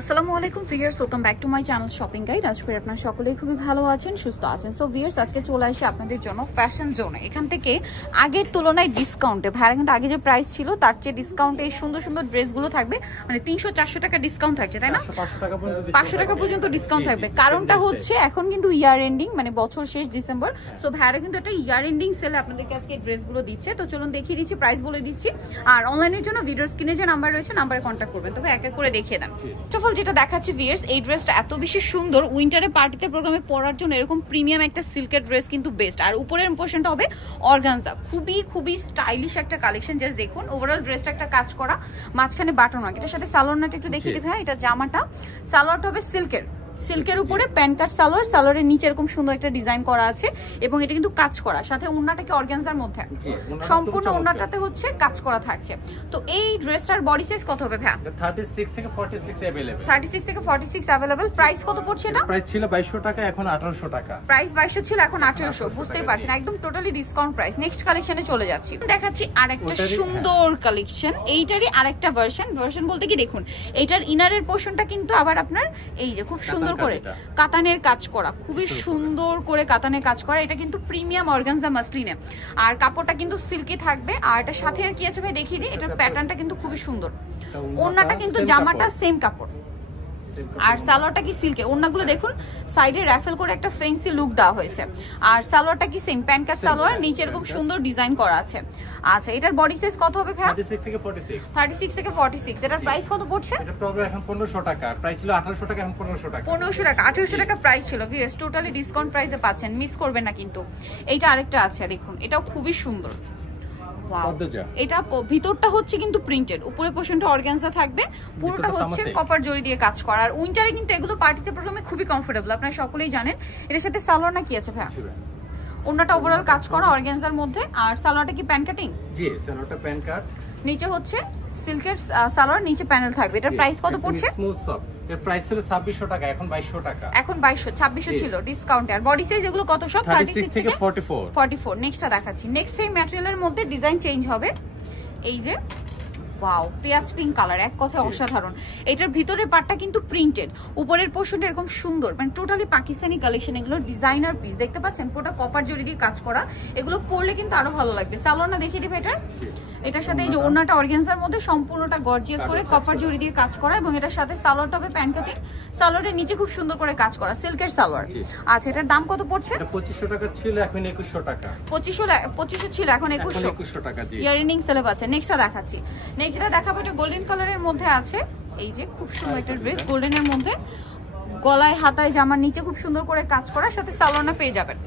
আসসালামু আলাইকুম viewers, welcome back to my channel shopping guide. আজ করে আপনারা সকলেই খুবই ভালো আছেন, সুস্থ আছেন। সো ভিউয়ার্স, আজকে চলে আসি আপনাদের জন্য ফ্যাশন জোনে। এখান থেকে আগের তুলনায় ডিসকাউন্টে, ভাইরা কিন্তু আগে যে প্রাইস ছিল তার চেয়ে ডিসকাউন্টে এই সুন্দর সুন্দর ড্রেসগুলো থাকবে। মানে 300-400 টাকা ডিসকাউন্ট থাকছে, তাই না? 500 টাকা পর্যন্ত ডিসকাউন্ট থাকবে। কারণটা হচ্ছে এখন কিন্তু ইয়ার এন্ডিং, মানে বছর শেষ ডিসেম্বর। সো ভাইরা কিন্তু একটা ইয়ার এন্ডিং সেলে আপনাদেরকে আজকে এই ড্রেসগুলো দিচ্ছে। তো চলুন দেখিয়ে দিচ্ছি, প্রাইস বলে দিচ্ছি। আর অনলাইনের জন্য ভিডিওর স্ক্রিনে যে নাম্বার রয়েছে নাম্বারে কন্ট্যাক্ট করবেন। তবে এক এক করে দেখিয়ে দেন। সফল যেটা দেখাচ্ছি ভিউয়ার্স, এই ড্রেসটা এত বেশি সুন্দর, উইন্টারে পার্টিতে প্রোগ্রামে পরার জন্য এরকম প্রিমিয়াম একটা সিল্কের ড্রেস কিন্তু বেস্ট। আর উপরের পোরশনটা হবে অর্গানজা, খুবই স্টাইলিশ একটা কালেকশন। জাস্ট দেখুন, ওভারঅল ড্রেসটা একটা কাজ করা, মাঝখানে বাটন ওয়ার্ক। এটার সাথে সালোয়ারটা একটু দেখিয়ে দিবে। এটা জামাটা, সালোয়ারটা হবে সিল্কের উপরে প্যান্ট কাট সালোয়ার, সালোয়ারের নিচে এরকম সুন্দর একটা ডিজাইন করা আছে এবং এটা কিন্তু কাজ করা, সাথে ওন্নাটাকে অর্গানজার মধ্যে সম্পূর্ণ ওন্নাটাতে হচ্ছে কাজ করা থাকছে। তো এই ড্রেসটার বডি সাইজ কত হবে ভাই? 36 থেকে 46 अवेलेबल। 36 থেকে 46 अवेलेबल। প্রাইস কত পড়ছে এটা? প্রাইস ছিল 2200 টাকা, এখন 1800 টাকা। প্রাইস 2200 ছিল, এখন 1800। বুঝতেই পারছেন, একদম টোটালি ডিসকাউন্ট প্রাইস। নেক্সট কালেকশনে চলে যাচ্ছি। দেখাচ্ছি আরেকটা সুন্দর কালেকশন। এইটারই আরেকটা ভার্সন বলতে কি দেখুন, এইটার ইনারের পোরশনটা কিন্তু আবার আপনার এই যে খুব সুন্দর করে কাতানের কাজ করা, খুবই সুন্দর করে কাতানের কাজ করা। এটা কিন্তু প্রিমিয়াম অর্গানজা মাসলিনে, আর কাপড়টা কিন্তু সিল্কি থাকবে। আর এটা সাথে আর কি আছে ভাই দেখিয়ে দিই। এটার প্যাটার্নটা কিন্তু খুবই সুন্দর। ওড়নাটা কিন্তু জামাটা সেম কাপড়, আর সালোয়ারটা কি সিল্কে। ওড়নাগুলো দেখুন, সাইডে র্যাফেল করে একটা ফেন্সি লুক দেওয়া হয়েছে। আর সালোয়ারটা কি সেম প্যান্ট কাট সালোয়ার, নিচে এরকম সুন্দর ডিজাইন করা আছে। আচ্ছা, এটার বডি সাইজ কত হবে ভাই? 36 থেকে 46। 36 থেকে 46। এটার প্রাইস কত পড়ছে? এটা প্রবলেম এখন 1500 টাকা, প্রাইস ছিল 1800 টাকা, এখন 1500 টাকা। 1500 টাকা, 1800 টাকা প্রাইস ছিল। ভিউয়ার্স, টোটালি ডিসকাউন্ট প্রাইসে পাচ্ছেন, মিস করবেন না কিন্তু। এইটা আরেকটা আছে দেখুন, এটাও খুবই সুন্দর। এটা ভিতরটা হচ্ছে কিন্তু প্রিন্টেড, উপরে পোরশনটা অর্গানজা থাকবে, পুরোটা হচ্ছে কপার জরি দিয়ে কাজ করা। আর উইন্টারে কিন্তু এগুলো পার্টিতে প্রোগ্রামে খুবই কমফোর্টেবল, আপনারা সকলেই জানেন। এটার সাথে সালোয়ার না কি আছে ভাই? ওন্নাটা ওভারঅল কাজ করা অর্গানজার মধ্যে। আর সালোয়ারটা কি প্যান্ট কাটিং? জি, সালোয়ারটা প্যান্ট কাট, নিচে হচ্ছে সিল্কের সালোয়ার, নিচে প্যানেল থাকবে। এটার প্রাইস কত পড়ছে? Smooth soft. এর প্রাইস ছিল 2600 টাকা, এখন 2200 টাকা। এখন 2200, 2600 ছিল ডিসকাউন্ট। আর বডি সাইজ এগুলো কত সব? 36 থেকে 44। 44। নেক্সটটা দেখাচ্ছি। নেক্সট এই ম্যাটেরিয়ালের মধ্যে ডিজাইন চেঞ্জ হবে। এই যে ওয়াও, পেঁয়াজ পিঙ্ক কালার, এক কথায় অসাধারণ। এটার ভিতরের পার্টটা কিন্তু প্রিন্টেড, উপরের পোরশনটা এরকম সুন্দর, মানে টোটালি পাকিস্তানি কালেকশন। এগুলো ডিজাইনার পিস, দেখতে পাচ্ছেন পুরোটা কপার জরি দিয়ে কাজ করা। এগুলো পরলে কিন্তু আরো ভালো লাগবে। সালোয়ারটা দেখিয়ে দিবে এটা। এটার সাথে এই যে ওড়নাটা অর্গানজার মধ্যে সম্পূর্ণটা গর্জিয়াস করে কপার জরি দিয়ে কাজ করা, এবং এটার সাথে সালোয়ারটা হবে প্যান্ট কাটিং। সালোয়ারের নিচে খুব সুন্দর করে কাজ করা, সিল্কের সালোয়ার। আচ্ছা, এটার দাম কত পড়ছে? এটা 2500 টাকা ছিল, এখন 2100 টাকা। 2500 ছিল, এখন 2100 টাকা। জি, ইয়ার এন্ডিং সেলে পাচ্ছে। নেক্সটটা দেখাচ্ছি। নেক্সট যেটা দেখাবো, এটা গোল্ডেন কালারের মধ্যে আছে। এই যে খুব সুন্দর একটা ড্রেস গোল্ডেনের মধ্যে, গলায় হাতায় জামার নিচে খুব সুন্দর করে কাজ করা, সাথে সালোয়ারটা পেয়ে যাবেন।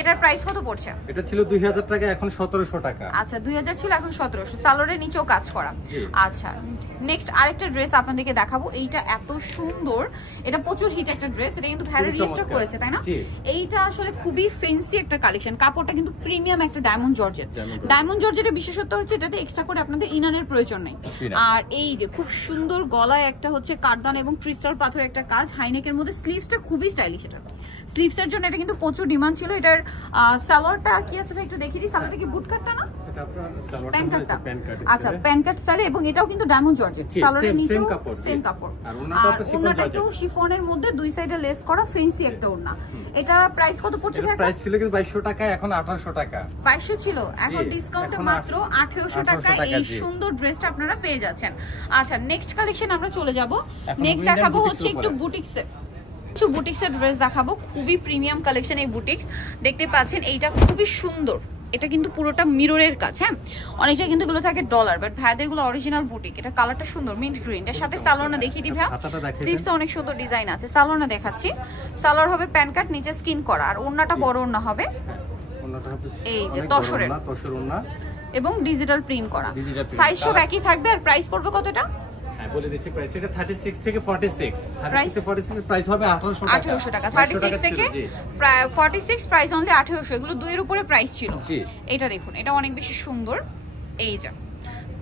এটার প্রাইস কত পড়ছে? এটা ছিল 2000 টাকা, এখন 1700 টাকা। আচ্ছা, 2000 ছিল, এখন 1700। সালোয়ারের নিচেও কাজ করা। আচ্ছা, নেক্সট আরেকটা ড্রেস আপনাদেরকে দেখাবো। এইটা এত সুন্দর, এটা প্রচুর হিট একটা ড্রেস। এটা কিন্তু ভ্যারি রিস্টক করেছে, তাই না? এইটা আসলে খুবই ফ্যান্সি একটা কালেকশন। কাপড়টা কিন্তু প্রিমিয়াম একটা ডায়মন্ড জর্জেট। ডায়মন্ড জর্জেটের বিশেষত্ব হচ্ছে এটাতে এক্সট্রা করে আপনাদের ইনারের প্রয়োজন নেই। আর এই যে খুব সুন্দর গলায় একটা হচ্ছে কাঠদান এবং ক্রিস্টাল পাথরের একটা কাজ, হাইনেকের মধ্যে। স্লিভসটা খুবই স্টাইলিশ। এটা স্লিভসের জন্য এটা কিন্তু প্রচুর ডিমান্ড ছিল। এটার সালোয়ারটা কি আছে ভাই একটু দেখিয়ে দিই। সালোয়ারটা কি বুট কাটটা না? এটা আপনার সালোয়ারটা প্যান্ট কাট। আচ্ছা, প্যান্ট কাট স্টাইলে, এবং এটাও কিন্তু ডায়মন্ড জর্জেট। সালোয়ারের নিচেও সেম কাপড়, আর ওন্নাটা একটু শিফনের মধ্যে দুই সাইডে লেস করা, ফেন্সি একটা ওন্না। এটা প্রাইস কত পড়ছে ভাই? প্রাইস ছিল কিন্তু 2200 টাকা, এখন 1800 টাকা। 2200 ছিল, এখন ডিসকাউন্টে মাত্র 1800 টাকায় এই সুন্দর ড্রেসটা আপনারা পেয়ে যাচ্ছেন। আচ্ছা, নেক্সট কালেকশন আমরা চলে যাব। নেক্সট দেখাবো হচ্ছে একটু বুটিক্সে, কিছু বুটিক্সের ড্রেস দেখাবো। খুবই প্রিমিয়াম কালেকশন এই বুটিক্স, দেখতে পাচ্ছেন। এইটা খুবই সুন্দর, এটা কিন্তু পুরোটা মিররের কাজ। হ্যাঁ, অনেকটা কিন্তু এগুলো থাকে ডলার, বাট ভাইদের গুলো অরিজিনাল বুটিক। এটা কালারটা সুন্দর, মিন্ট গ্রিন। এর সাথে সালোয়ারটা দেখিয়ে দিই ভাই। স্লিভসে অনেক সুন্দর ডিজাইন আছে। সালোয়ারটা দেখাচ্ছি। সালোয়ার হবে প্যান্ট কাট, নিচে স্কিন করা, আর ওড়নাটা বড় ওড়না হবে। এই যে তসরের ওড়না এবং ডিজিটাল প্রিন্ট করা। সাইজ সব একই থাকবে। আর প্রাইস পড়বে কত এটা? বলে দিচ্ছি, প্রাইস এটা 36 থেকে 46। 36 থেকে 46 প্রাইস হবে 1800 টাকা। 1800 টাকা। 36 থেকে 46 প্রাইস অনলি 1800। এগুলো দুইয়ের উপরে প্রাইস ছিল। এটা দেখুন, এটা অনেক বেশি সুন্দর। এই যে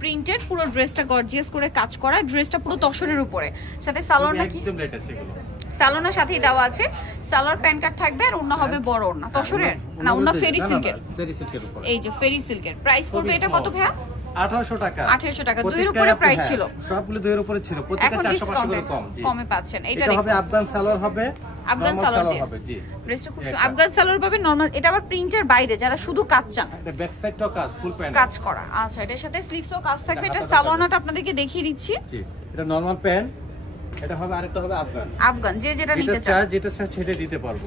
প্রিন্টেড, পুরো ড্রেসটা গর্জিয়াস করে কাজ করা। ড্রেসটা পুরো তসরের উপরে, সাথে সালোয়ারটা কি একদম লেটেস্ট। এগুলো সালোয়ারের সাথেই দেওয়া আছে। সালোয়ার প্যান্ট কাট থাকবে, আর ওড়না হবে বড় ওড়না। তসরের না, ওড়না ফেরি সিল্কের। এই যে ফেরি সিল্কের। প্রাইস পড়বে এটা কত ভাইয়া? 1800 টাকা। 1800 টাকা, দুইয়ের উপরে প্রাইস ছিল, সবগুলো দুইয়ের উপরে ছিল, প্রত্যেকটা 400 করে কম। জি, কমে পাচ্ছেন। এটা হবে আফগান সালোয়ার, হবে আফগান সালোয়ার হবে। জি, ড্রেসটা খুব সুন্দর আফগান সালোয়ার পাবে নরমাল। এটা আবার প্রিন্টের বাইরে, যারা শুধু কাজ চান, এটা ব্যাক সাইডটাও কাজ, ফুল প্যান্ট কাজ করা। আচ্ছা, এটার সাথে স্লিভসও কাজ থাকবে। এটা সালোয়ারটা আপনাদেরকে দেখিয়ে দিচ্ছি। জি, এটা নরমাল প্যান্ট, এটা হবে আরেকটা হবে আফগান। আফগান যে যেটা নিতে চান, যেটা চাই সেটা দিতে পারবো।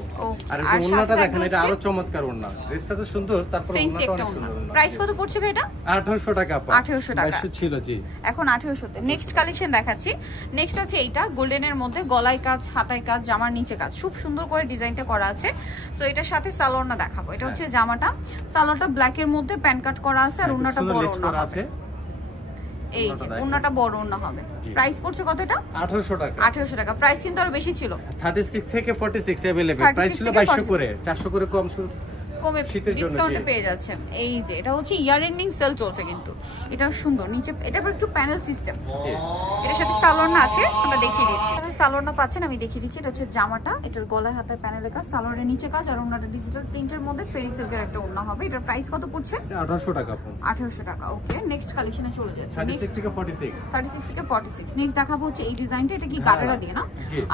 আর এটা ওন্নাটা দেখেন, এটা আরো চমৎকার ওন্না, ড্রেসটা তো সুন্দর, তারপর ওন্নাটা অনেক সুন্দর। প্রাইস কত পড়ছে ভাই এটা? 1800 টাকা। 1800 টাকা 2200 ছিল। জি, এখন 1800 তে। নেক্সট কালেকশন দেখাচ্ছি। নেক্সট আছে এইটা গোল্ডেনের মধ্যে, গলায় কাজ, হাতায় কাজ, জামার নিচে কাজ, খুব সুন্দর করে ডিজাইনটা করা আছে। সো এটার সাথে সালোয়ারটা দেখাবো। এটা হচ্ছে জামাটা, সালোয়ারটা ব্ল্যাক এর মধ্যে প্যান কাট করা আছে, আর ওন্নাটা বড় ওন্না আছে। এই যে ওন্নাটা বড় ওন্না হবে। প্রাইস পড়ছে কত এটা? 1800 টাকা। 1800 টাকা। প্রাইস কিন্তু আরো বেশি ছিল, 36 থেকে 46 अवेलेबल। প্রাইস ছিল 2200 করে, 400 করে কম কমে ডিসকাউন্টে পেয়ে যাচ্ছেন। এই যে এটা হচ্ছে ইয়ার এন্ডিং সেল চলছে, কিন্তু এটা সুন্দর নিচে, এটা আবার একটু প্যানেল সিস্টেম। এটার সাথে সালোয়ারটা আছে, আমরা দেখিয়ে দিচ্ছি। এটা সালোয়ারটা পাচ্ছেন, আমি দেখিয়ে দিচ্ছি। এটা হচ্ছে জামাটা, এটার গলায় হাতায় প্যানেলের কাজ, সালোয়ারের নিচে কাজ, আর ওন্নাটা ডিজিটাল প্রিন্টের মধ্যে ফেরি সিল্কের একটা ওন্না হবে। এটার প্রাইস কত পড়ছে? 1800 টাকা। 1800 টাকা। ওকে, নেক্সট কালেকশনে চলে যাচ্ছে। 36 থেকে 46। 36 থেকে 46। নেক্সট দেখাবো হচ্ছে এই ডিজাইনটা। এটা কি গারারা দিয়ে না?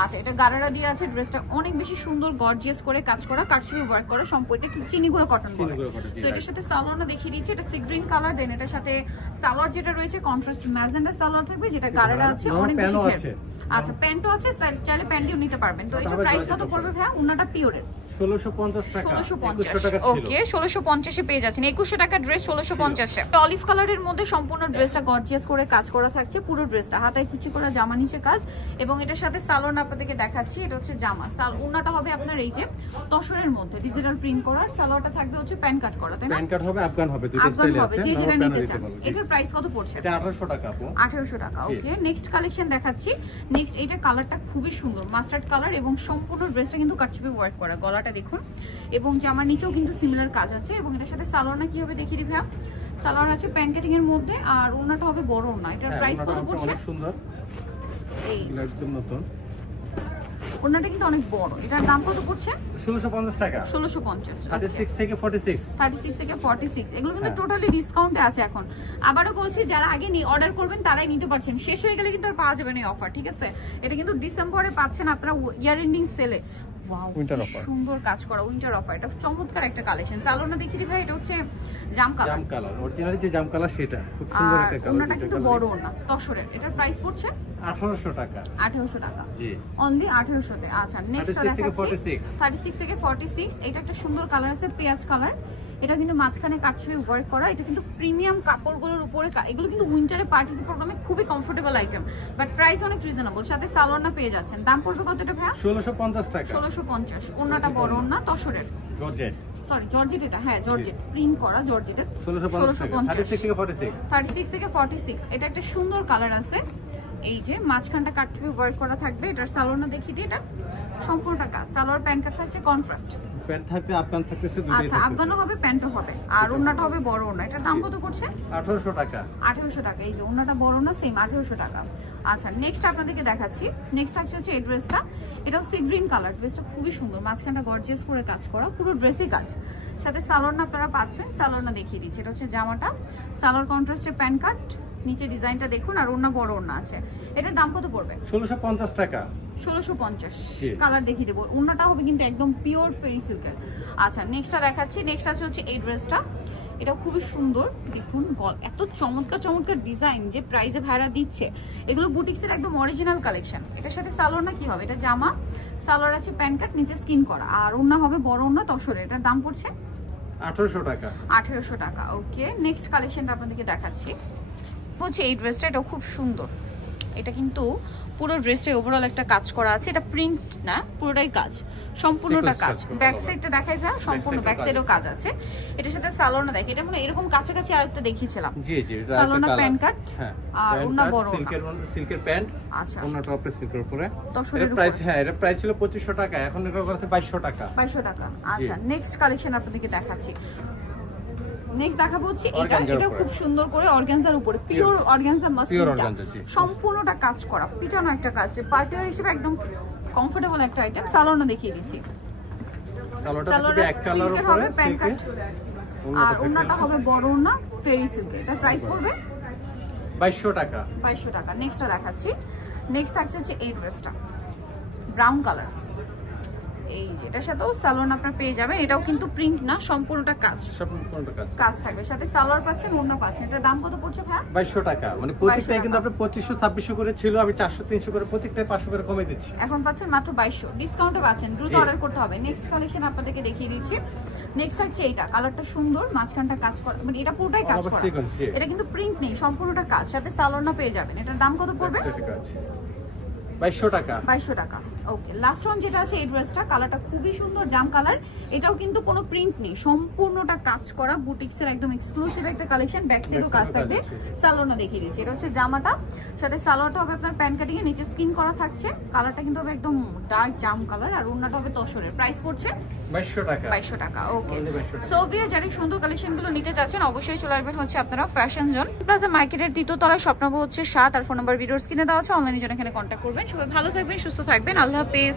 আচ্ছা, এটা গারারা দিয়ে আছে। ড্রেসটা অনেক বেশি সুন্দর, গর্জিয়াস করে কাজ করা, কাটছবি ওয়ার্ক করা, সম্পূর্ণ চিনিগুড়া কটন বলে। সো এটার সাথে সালোয়ারটা দেখিয়ে দিচ্ছি। এটা সি গ্রিন কালার, দেন এটার সাথে সালোয়ার যেটা রয়েছে কন্ট্রাস্ট ম্যাজেন্ডা সালোয়ার থাকবে, যেটা গারারা আছে, অনেক বেশি ঘের। আচ্ছা, প্যান্টও আছে, চাইলে প্যান্টও নিতে পারবেন। তো এটা প্রাইস কত পড়বে ভাই? ওন্নাটা পিওরের 1650 টাকা। 1650 টাকা ছিল। ওকে, 1650 এ পেয়ে যাচ্ছেন। 2100 টাকা ড্রেস 1650 এ। অলিভ কালারের মধ্যে সম্পূর্ণ ড্রেসটা গর্জিয়াস করে কাজ করা থাকছে, পুরো ড্রেসটা হাতায় কুচি করা, জামা নিচে কাজ, এবং এটার সাথে সালোয়ার আপনাদেরকে দেখাচ্ছি। এটা হচ্ছে জামা, ওন্নাটা হবে আপনার এই যে তসরের মধ্যে ডিজিটাল প্রিন্ট করা, সালোয়ারটা থাকবে হচ্ছে প্যান কাট করা, তাই না? প্যান কাট হবে, আফগান হবে, দুটো স্টাইল আছে। যে যেটা নিতে চান। এটার প্রাইস কত পড়ছে? এটা 1800 টাকা আপু। 1800 টাকা। ওকে, নেক্সট কালেকশন দেখাচ্ছি। নেক্সট এটা কালারটা খুবই সুন্দর, মাস্টার্ড কালার, এবং সম্পূর্ণ ড্রেসটা কিন্তু কাটছবি ওয়ার্ক করা, গলাটা দেখুন, এবং জামার নিচেও কিন্তু সিমিলার কাজ আছে। এবং এটার সাথে সালোয়ারটা কি হবে দেখিয়ে দিই ভাই। সালোয়ার আছে প্যান কাটিং এর মধ্যে, আর ওন্নাটা হবে বড় ওন্না। এটার প্রাইস কত পড়ছে? অনেক সুন্দর, এই একদম নতুন ওন্নাটা কিন্তু অনেক বড়। এটার দাম কত পড়ছে? 1650 টাকা। 1650। 36 থেকে 46। 36 থেকে 46। এগুলো কিন্তু টোটালি ডিসকাউন্টে আছে এখন। আবারো বলছি, যারা আগে অর্ডার করবেন তারাই নিতে পারছেন, শেষ হয়ে গেলে কিন্তু আর পাওয়া যাবে না এই অফার, ঠিক আছে? এটা কিন্তু ডিসেম্বরে পাচ্ছেন আপনারা ইয়ার এন্ডিং সেলে। ওয়াও, সুন্দর কাজ করা উইন্টার অফার। এটা চমৎকার একটা কালেকশন। সালোয়ারটা দেখিয়ে দিই ভাই। এটা হচ্ছে জাম কালার, জাম কালার, অরিজিনালি যে জাম কালার সেটা খুব সুন্দর একটা কালার। ওন্নাটা কিন্তু বড় ওন্না তসরের। এটার প্রাইস পড়ছে 1800 টাকা। 1800 টাকা। জি, অনলি 1800 তে। আচ্ছা, নেক্সট দেখাচ্ছি 36 থেকে 46। এটা একটা সুন্দর কালার আছে, পেঁয়াজ কালার। এটা কিন্তু মাঝখানে কাটছবি ওয়ার্ক করা। এটা কিন্তু প্রিমিয়াম কাপড়গুলোর উপরে, এগুলো কিন্তু উইন্টারে পার্টি প্রোগ্রামে খুবই কমফোর্টেবল আইটেম, বাট প্রাইস অনেক রিজনেবল। সাথে সালোয়ারটা পেয়ে যাচ্ছেন। দাম পড়বে কত এটা ভাই? 1650 টাকা। 1650। ওন্নাটা বড় ওন্না তসরের, জর্জেট, সরি জর্জেট। এটা হ্যাঁ জর্জেট, প্রিন্ট করা জর্জেট। 1650 টাকা। 36 থেকে 46। 36 থেকে 46। এটা একটা সুন্দর কালার আছে। এই যে মাঝখানটা কাটছবি ওয়ার্ক করা থাকবে। এটার সালোয়ারটা দেখিয়ে দিই। এটা সম্পূর্ণটা কাজ, সালোয়ার প্যান্ট কাট থাকছে কন্ট্রাস্ট, প্যান্ট থাকতে আফগান থাকতেছে, দুটোই আচ্ছা আফগানও হবে, প্যান্টও হবে, আর ওন্নাটা হবে বড় ওন্না। এটার দাম কত পড়ছে? 1800 টাকা। 1800 টাকা। এই যে ওন্নাটা বড় ওন্না, সেম 1800 টাকা। আচ্ছা, নেক্সট আপনাদেরকে দেখাচ্ছি। নেক্সট থাকছে হচ্ছে এই ড্রেসটা। এটাও সি গ্রিন কালার। ড্রেসটা খুবই সুন্দর, মাঝখানটা গর্জিয়াস করে কাজ করা, পুরো ড্রেসে কাজ, সাথে সালোয়ারটা আপনারা পাচ্ছেন। সালোয়ারটা দেখিয়ে দিচ্ছি। এটা হচ্ছে জামাটা, সালোয়ার কন্ট্রাস্টে প্যান্ট কাট, নিচে ডিজাইনটা দেখুন, আর ওন্না বড় ওন্না আছে। এটার দাম কত পড়বে? 1650 টাকা। 1650। কালার দেখিয়ে দেবো। ওন্নাটা হবে কিন্তু একদম পিওর ফেরি সিল্কের। আচ্ছা, নেক্সটটা দেখাচ্ছি। নেক্সট আছে হচ্ছে এই ড্রেসটা। এটা খুবই সুন্দর, দেখুন এত চমৎকার চমৎকার ডিজাইন যে প্রাইসে ভাড়া দিচ্ছে, এগুলো বুটিক্সের একদম অরিজিনাল কালেকশন। এটার সাথে সালোয়ার না কি হবে? এটা জামা, সালোয়ার আছে প্যান্ট কাট, নিচে স্কিন করা, আর ওন্না হবে বড় ওন্না তসরে। এটার দাম পড়ছে 1800 টাকা। 1800 টাকা। ওকে, নেক্সট কালেকশনটা আপনাদেরকে দেখাচ্ছি হচ্ছে এই ড্রেসটা। এটাও খুব সুন্দর। এটা কিন্তু পুরো ড্রেসটাই ওভারঅল একটা কাজ করা আছে। এটা প্রিন্ট না, পুরোটাই কাজ, সম্পূর্ণটা কাজ। ব্যাক সাইডটা দেখাই ভাই, সম্পূর্ণ ব্যাক সাইডেও কাজ আছে। এটার সাথে সালোয়ারটা দেখি। এটা মানে এরকম কাছাকাছি আরেকটা দেখিয়েছিলাম। জি জি, সালোয়ারটা প্যান্ট কাট, আর ওন্না বড় সিল্কের প্যান্ট। আচ্ছা, ওন্না টপে সিল্কের উপরে। এর প্রাইস, হ্যাঁ এর প্রাইস ছিল 2500 টাকা, এখন এটা করেছে 2200 টাকা। 2200 টাকা। আচ্ছা, নেক্সট কালেকশন আপনাদেরকে দেখাচ্ছি। নেক্সট দেখাবো হচ্ছে এটা। এটা খুব সুন্দর করে অর্গানজার উপরে, পিওর অর্গানজা মাসলিনটা, সম্পূর্ণটা কাজ করা, পিটানো একটা কাজ, পার্টি ওয়্যার হিসেবে একদম কমফোর্টেবল একটা আইটেম। সালোয়ারটা দেখিয়ে দিচ্ছি। সালোয়ারটা খুবই এক কালার উপরে, আর ওন্নাটা হবে বড় ওন্না ফেরি সিল্কের। এটা প্রাইস পড়বে 2200 টাকা। 2200 টাকা। নেক্সটটা দেখাচ্ছি। নেক্সট থাকছে হচ্ছে এই ড্রেসটা ব্রাউন কালার। এই এটার সাথেও সালোয়ার আপনারা পেয়ে যাবেন। এটাও কিন্তু প্রিন্ট না, সম্পূর্ণটা কাজ, কাজ থাকবে, সাথে সালোয়ার পাচ্ছেন, ওড়না পাচ্ছেন। এটার দাম কত পড়ছে ভাই? 2200 টাকা। মানে প্রত্যেকটাই কিন্তু আপনি 2500 2600 করে ছিল, আমি 400 300 করে প্রত্যেকটাই 500 করে কমে দিচ্ছি। এখন পাচ্ছেন মাত্র 2200, ডিসকাউন্টে পাচ্ছেন। দ্রুত অর্ডার করতে হবে। নেক্সট কালেকশন আপনাদেরকে দেখিয়ে দিচ্ছি। নেক্সট থাকছে এইটা, কালারটা সুন্দর, মাঝখানটা কাজ করা, মানে এটা পুরোটাই কাজ করা, এটা কিন্তু প্রিন্ট নেই, সম্পূর্ণটা কাজ, সাথে সালোয়ার পেয়ে যাবেন। এটার দাম কত পড়বে? 2200 টাকা। 2200 টাকা। ওকে, লাস্ট ওয়ান যেটা আছে এই ড্রেসটা, কালারটা খুবই সুন্দর, জাম কালার। এটাও কিন্তু কোনো প্রিন্ট নেই, সম্পূর্ণটা কাজ করা, বুটিক্সের একদম এক্সক্লুসিভ একটা কালেকশন। ব্যাক সাইডও কাজ থাকবে, সালোয়ারটা দেখিয়ে দিচ্ছি। এটা হচ্ছে জামাটা, সাথে সালোয়ারটা হবে আপনার প্যান্ট কাটিং এর নিচে স্কিন করা থাকছে। কালারটা কিন্তু হবে একদম ডার্ক জাম কালার, আর ওড়নাটা হবে তসরের। প্রাইস পড়ছে 2200 টাকা। 2200 টাকা। ওকে, সো ভিউয়ার যারা সুন্দর কালেকশনগুলো নিতে চাচ্ছেন অবশ্যই চলে আসবেন হচ্ছে আপনারা ফ্যাশন জোন প্লাজা মার্কেটের দ্বিতীয় তলায়, শপ নম্বর হচ্ছে 7, আর ফোন নাম্বার ভিডিওস কিনে দেওয়া আছে। অনলাইনে জন্য এখানে কন্ট্যাক্ট করবেন। সবাই ভালো থাকবেন, সুস্থ থাকবেন, আল্লাহ হাফেজ।